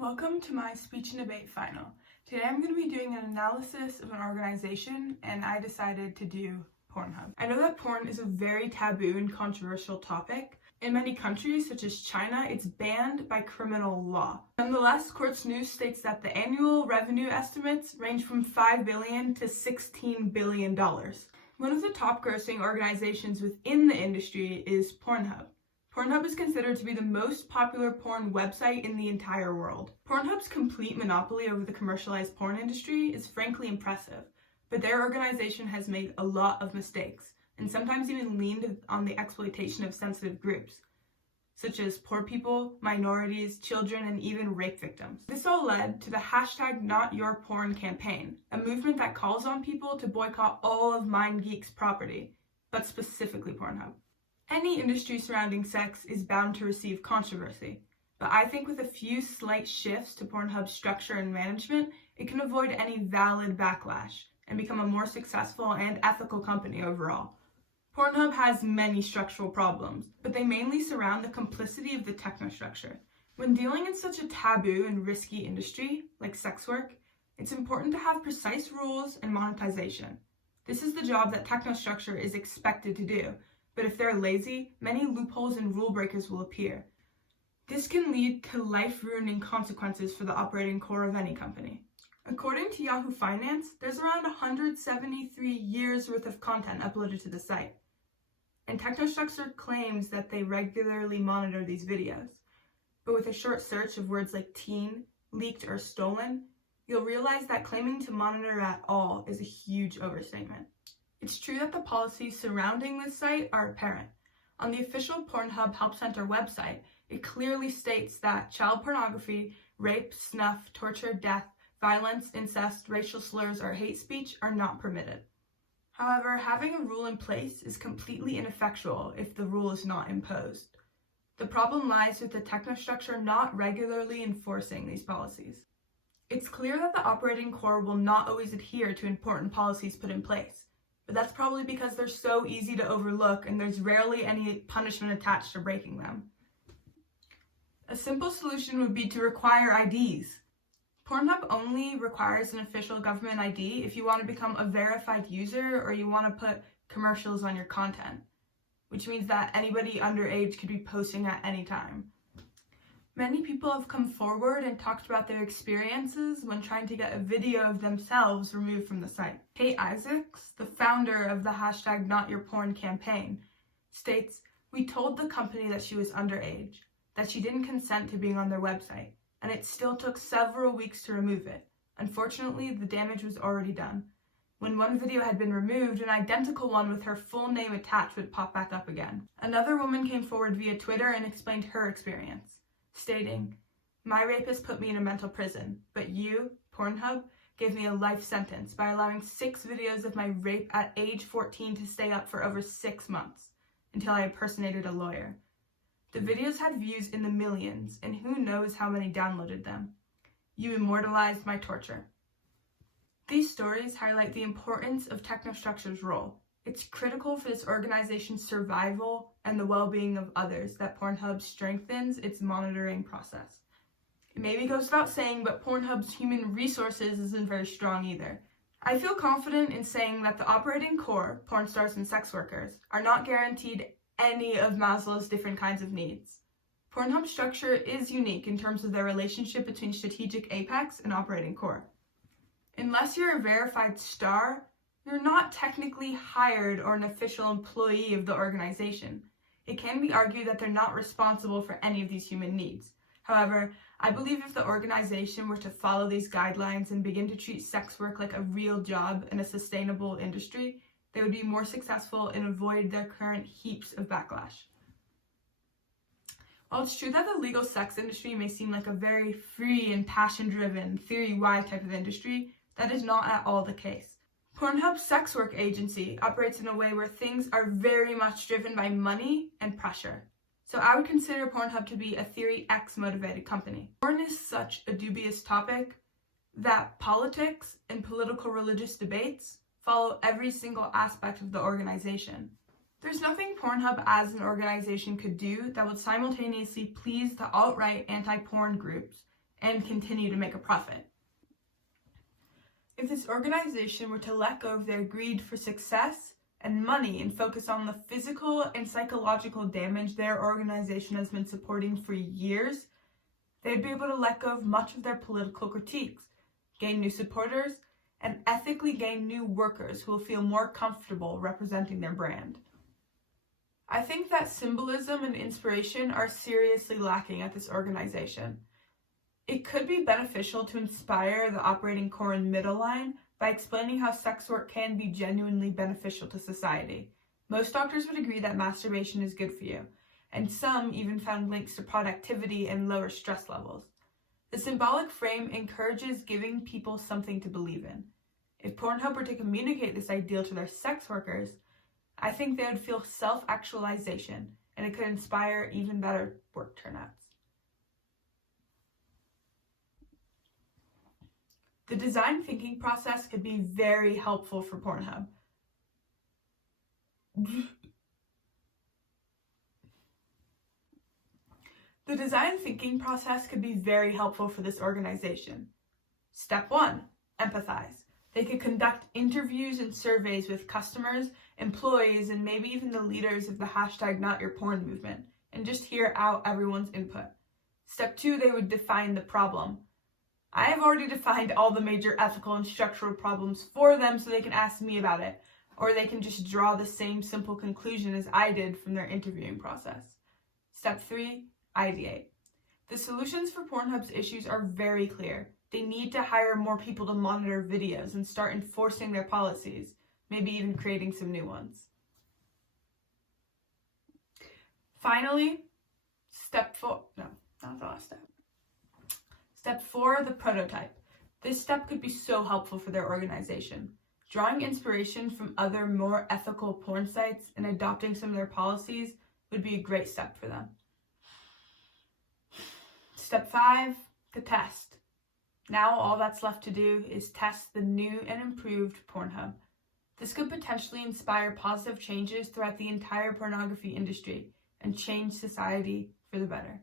Welcome to my speech and debate final. Today I'm going to be doing an analysis of an organization, and I decided to do Pornhub. I know that porn is a very taboo and controversial topic. In many countries, such as China, it's banned by criminal law. Nonetheless, Quartz News states that the annual revenue estimates range from $5 billion to $16 billion. One of the top grossing organizations within the industry is Pornhub. Pornhub is considered to be the most popular porn website in the entire world. Pornhub's complete monopoly over the commercialized porn industry is frankly impressive, but their organization has made a lot of mistakes, and sometimes even leaned on the exploitation of sensitive groups, such as poor people, minorities, children, and even rape victims. This all led to the #NotYourPorn campaign, a movement that calls on people to boycott all of MindGeek's property, but specifically Pornhub. Any industry surrounding sex is bound to receive controversy, but I think with a few slight shifts to Pornhub's structure and management, it can avoid any valid backlash and become a more successful and ethical company overall. Pornhub has many structural problems, but they mainly surround the complicity of the technostructure. When dealing in such a taboo and risky industry, like sex work, it's important to have precise rules and monetization. This is the job that technostructure is expected to do, but if they're lazy, many loopholes and rule breakers will appear. This can lead to life-ruining consequences for the operating core of any company. According to Yahoo Finance, there's around 173 years worth of content uploaded to the site. And technostructure claims that they regularly monitor these videos. But with a short search of words like teen, leaked, or stolen, you'll realize that claiming to monitor at all is a huge overstatement. It's true that the policies surrounding this site are apparent. On the official Pornhub Help Center website, it clearly states that child pornography, rape, snuff, torture, death, violence, incest, racial slurs, or hate speech are not permitted. However, having a rule in place is completely ineffectual if the rule is not imposed. The problem lies with the technostructure not regularly enforcing these policies. It's clear that the operating core will not always adhere to important policies put in place. But that's probably because they're so easy to overlook and there's rarely any punishment attached to breaking them. A simple solution would be to require IDs. Pornhub only requires an official government ID if you want to become a verified user or you want to put commercials on your content, which means that anybody underage could be posting at any time. Many people have come forward and talked about their experiences when trying to get a video of themselves removed from the site. Kate Isaacs, the founder of the #NotYourPorn campaign, states, "We told the company that she was underage, that she didn't consent to being on their website, and it still took several weeks to remove it. Unfortunately, the damage was already done. When one video had been removed, an identical one with her full name attached would pop back up again." Another woman came forward via Twitter and explained her experience, stating, "My rapist put me in a mental prison, but you, Pornhub, gave me a life sentence by allowing 6 videos of my rape at age 14 to stay up for over 6 months, until I impersonated a lawyer. The videos had views in the millions, and who knows how many downloaded them. You immortalized my torture." These stories highlight the importance of technostructure's role. It's critical for this organization's survival and the well-being of others that Pornhub strengthens its monitoring process. It maybe goes without saying, but Pornhub's human resources isn't very strong either. I feel confident in saying that the operating core, porn stars and sex workers, are not guaranteed any of Maslow's different kinds of needs. Pornhub's structure is unique in terms of their relationship between strategic apex and operating core. Unless you're a verified star, you're not technically hired or an official employee of the organization. It can be argued that they're not responsible for any of these human needs. However, I believe if the organization were to follow these guidelines and begin to treat sex work like a real job in a sustainable industry, they would be more successful and avoid their current heaps of backlash. While it's true that the legal sex industry may seem like a very free and passion-driven, theory-wide type of industry, that is not at all the case. Pornhub's sex work agency operates in a way where things are very much driven by money and pressure. So I would consider Pornhub to be a Theory X motivated company. Porn is such a dubious topic that politics and political religious debates follow every single aspect of the organization. There's nothing Pornhub as an organization could do that would simultaneously please the alt-right anti-porn groups and continue to make a profit. If this organization were to let go of their greed for success and money and focus on the physical and psychological damage their organization has been supporting for years, they'd be able to let go of much of their political critiques, gain new supporters, and ethically gain new workers who will feel more comfortable representing their brand. I think that symbolism and inspiration are seriously lacking at this organization. It could be beneficial to inspire the operating core and middle line by explaining how sex work can be genuinely beneficial to society. Most doctors would agree that masturbation is good for you, and some even found links to productivity and lower stress levels. The symbolic frame encourages giving people something to believe in. If Pornhub were to communicate this ideal to their sex workers, I think they would feel self-actualization, and it could inspire even better work turnouts. The design thinking process could be very helpful for Pornhub. The design thinking process could be very helpful for this organization. Step 1, empathize. They could conduct interviews and surveys with customers, employees, and maybe even the leaders of the #NotYourPorn movement, and just hear out everyone's input. Step 2, they would define the problem. I have already defined all the major ethical and structural problems for them so they can ask me about it, or they can just draw the same simple conclusion as I did from their interviewing process. Step 3, ideate. The solutions for Pornhub's issues are very clear. They need to hire more people to monitor videos and start enforcing their policies, maybe even creating some new ones. Finally, Step 4, the prototype. This step could be so helpful for their organization. Drawing inspiration from other more ethical porn sites and adopting some of their policies would be a great step for them. Step 5, the test. Now all that's left to do is test the new and improved Pornhub. This could potentially inspire positive changes throughout the entire pornography industry and change society for the better.